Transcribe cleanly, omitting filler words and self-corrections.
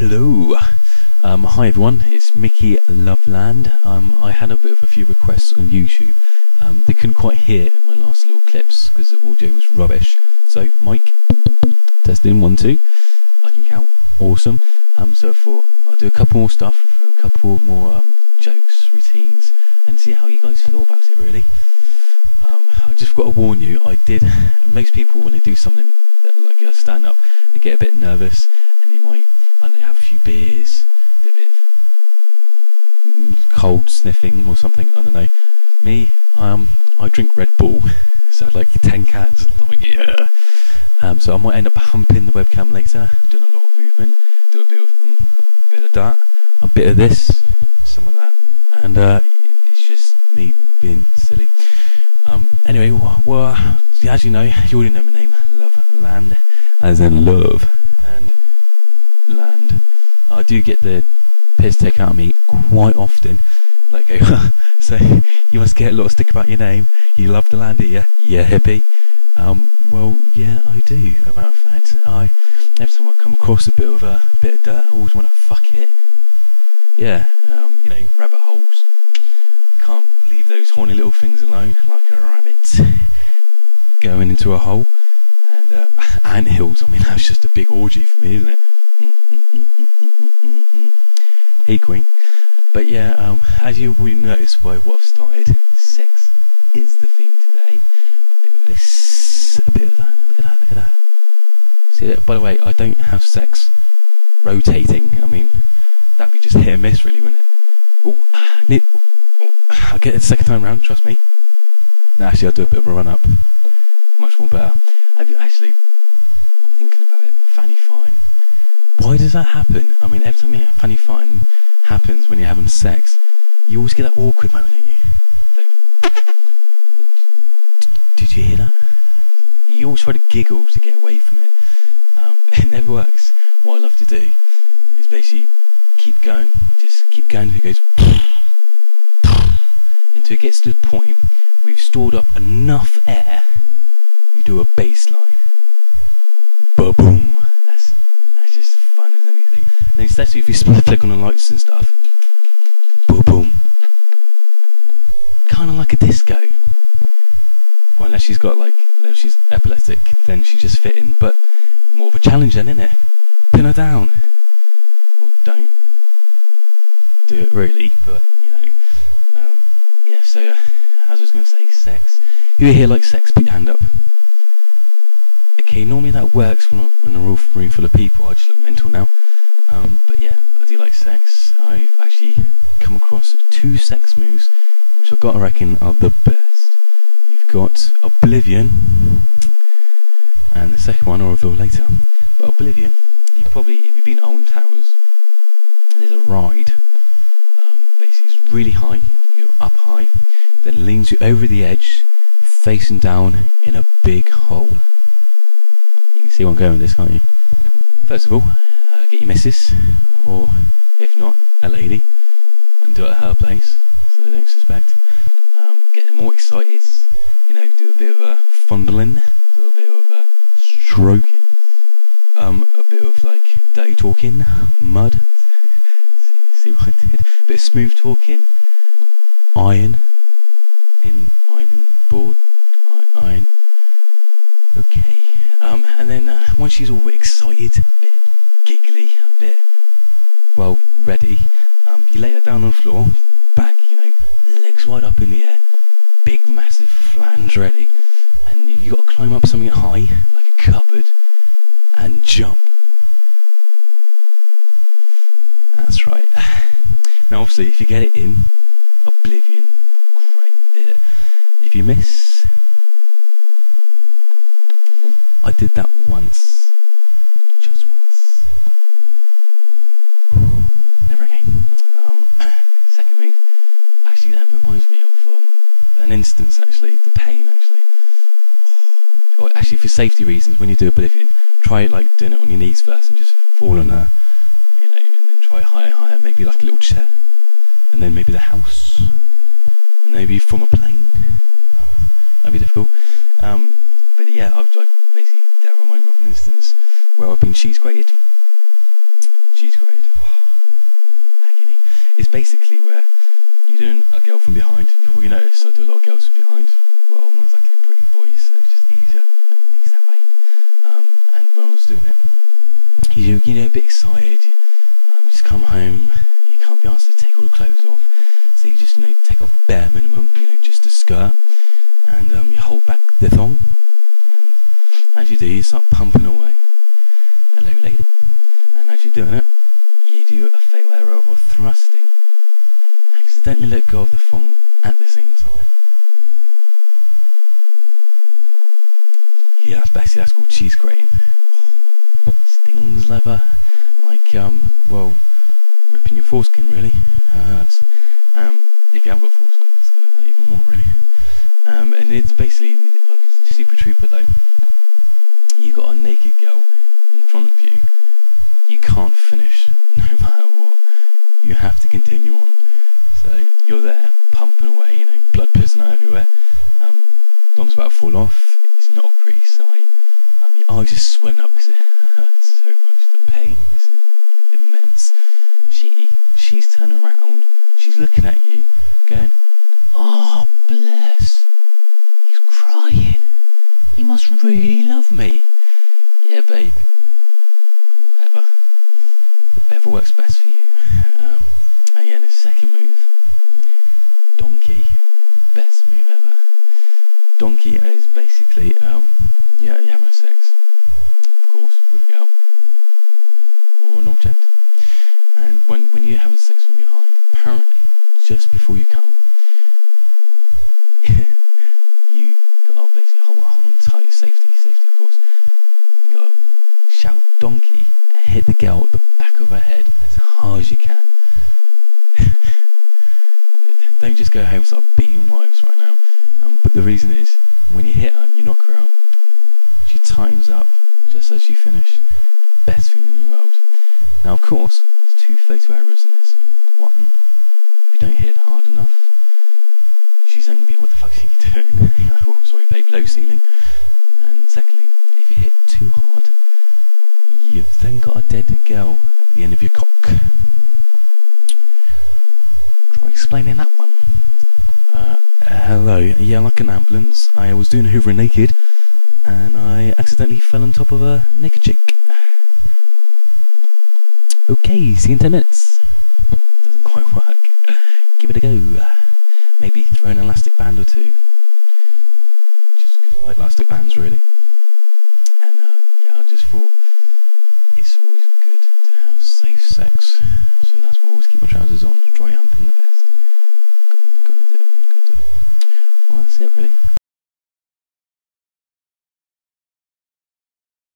Hello. Hi everyone, it's Mickey Loveland. I had a bit of a few requests on YouTube. They couldn't quite hear my last little clips because the audio was rubbish. So, mic, testing, 1, 2. I can count. Awesome. So I thought I'll do a couple more stuff, a couple more jokes, routines, and see how you guys feel about it really. I just got to warn you, most people when they do something like a stand-up, they get a bit nervous and they might, I don't know, have a few beers, a bit of cold sniffing or something, I don't know. Me, I drink Red Bull, so I'd like 10 cans, I'm like, yeah. So I might end up humping the webcam later, doing a lot of movement, do a bit of that, a bit of this, some of that, and it's just me being silly. Anyway, well, as you know, you already know my name, Loveland, as in love and land. I do get the piss taken out of me quite often. Like, so you must get a lot of stick about your name. You love the land, do you? Yeah, hippie. Well, yeah, I do. As a matter of fact, every time I come across a bit of dirt, I always want to fuck it. Yeah, you know, rabbit holes. Can't leave those horny little things alone, like a rabbit going into a hole. And ant hills. I mean, that's just a big orgy for me, isn't it? Hey, Queen. But yeah, as you already noticed by what I've started, sex is the theme today. A bit of this, a bit of that. Look at that, look at that. See that? By the way, I don't have sex rotating. I mean, that'd be just hit and miss, really, wouldn't it? Ooh, I'll get it the second time round, trust me. No, actually, I'll do a bit of a run-up. Much more better. Actually, thinking about it, fanny fine. Why does that happen? I mean, every time fanny fine happens when you're having sex, you always get that awkward moment, don't you? Like, did you hear that? You always try to giggle to get away from it. It never works. What I love to do is basically keep going, just keep going until it goes until it gets to the point we've stored up enough air, you do a bass line. Ba-boom. That's just fun as anything. And especially if you flick on the lights and stuff. Boom. Kind of like a disco. Well, unless she's epileptic, then she's just fitting. But more of a challenge then, isn't it? Pin her down. Well, don't do it really, but you know. Yeah, so as I was going to say, sex. You hear like sex, put your hand up. Okay, normally that works when I'm in a room full of people. I just look mental now. But yeah, I do like sex. I've actually come across 2 sex moves, which I've got to reckon are the best. You've got Oblivion, and the second one I'll reveal later. But Oblivion, if you've been to Alton Towers, there's a ride. Basically, it's really high. You go up high, then leans you over the edge, facing down in a big hole. You can see where I'm going with this, can't you? First of all, get your missus, or if not, a lady, and do it at her place, so they don't suspect. Get them more excited, you know, do a bit of a fondling, do a bit of a stroking, a bit of like dirty talking, mud. See what I did? A bit of smooth talking, iron board, iron. Okay. And then once she's all a bit excited, a bit giggly, a bit, well, ready, you lay her down on the floor, back, you know, legs wide up in the air, big massive flange ready, and you got to climb up something high, like a cupboard, and jump. That's right. Now obviously if you get it in, Oblivion, great, did it. If you miss, I did that once. Just once. Never again. Second move. Actually, that reminds me of an instance, actually. The pain, actually. Or actually, for safety reasons, when you do Oblivion, try like doing it on your knees first and just fall on her. You know, and then try higher, maybe like a little chair. And then maybe the house. And maybe from a plane. That'd be difficult. But yeah, I've basically, that reminds me of an instance where I've been cheese grated, cheese grated. Agony. It's basically where you're doing a girl from behind. You've already noticed I do a lot of girls from behind. Well, I'm not exactly a pretty boy, so it's just easier. It's that way. And when I was doing it, you know, a bit excited. You just come home. You can't be asked to take all the clothes off, so you just, you know, take off the bare minimum. You know, just a skirt, and you hold back the thong. And as you do, you start pumping away. Hello, lady. And as you're doing it, you do a fatal error of thrusting and accidentally let go of the thong at the same time. Yeah, basically that's called cheese grating. Stings leather, like, well, ripping your foreskin, really. Hurts. If you haven't got foreskin, it's going to hurt even more, really. And it's basically, like Super Trooper though, you got a naked girl in front of you, you can't finish no matter what. You have to continue on. So you're there, pumping away, you know, blood pissing out everywhere. Dom's about to fall off. It's not a pretty sight. Your eyes just swelling up because it hurts so much. The pain is immense. She's turning around, she's looking at you, going, "Oh, bless. He's crying. He must really love me." Yeah, babe. Whatever works best for you. And yeah, the second move, donkey. Best move ever. Donkey is basically, you're having sex, of course, with a girl, or an object. And when you're having sex from behind, apparently, just before you come, you got to basically hold on tight, safety of course. You got to shout donkey, and hit the girl at the back of her head as hard as you can. Don't just go home and start beating wives right now. But the reason is, when you hit her, you knock her out. She tightens up just as you finish. Best feeling in the world. Now, of course, there's two fatal errors in this. One, if you don't hit hard enough, she's then going to be, what the fuck are you doing? You know, oh, sorry, babe, low ceiling. And secondly, if you hit too hard, you've then got a dead girl at the end of your cock. Try explaining that one. Hello. Yeah, like an ambulance. I was doing a hoover naked, and I accidentally fell on top of a naked chick. Okay, see you in 10 minutes. Doesn't quite work. Give it a go. Maybe throw an elastic band or two. Just because I like elastic bands, really. And yeah, I just thought it's always good to have safe sex. So that's why I always keep my trousers on. Dry humping the best. Gotta do it. Well, that's it, really.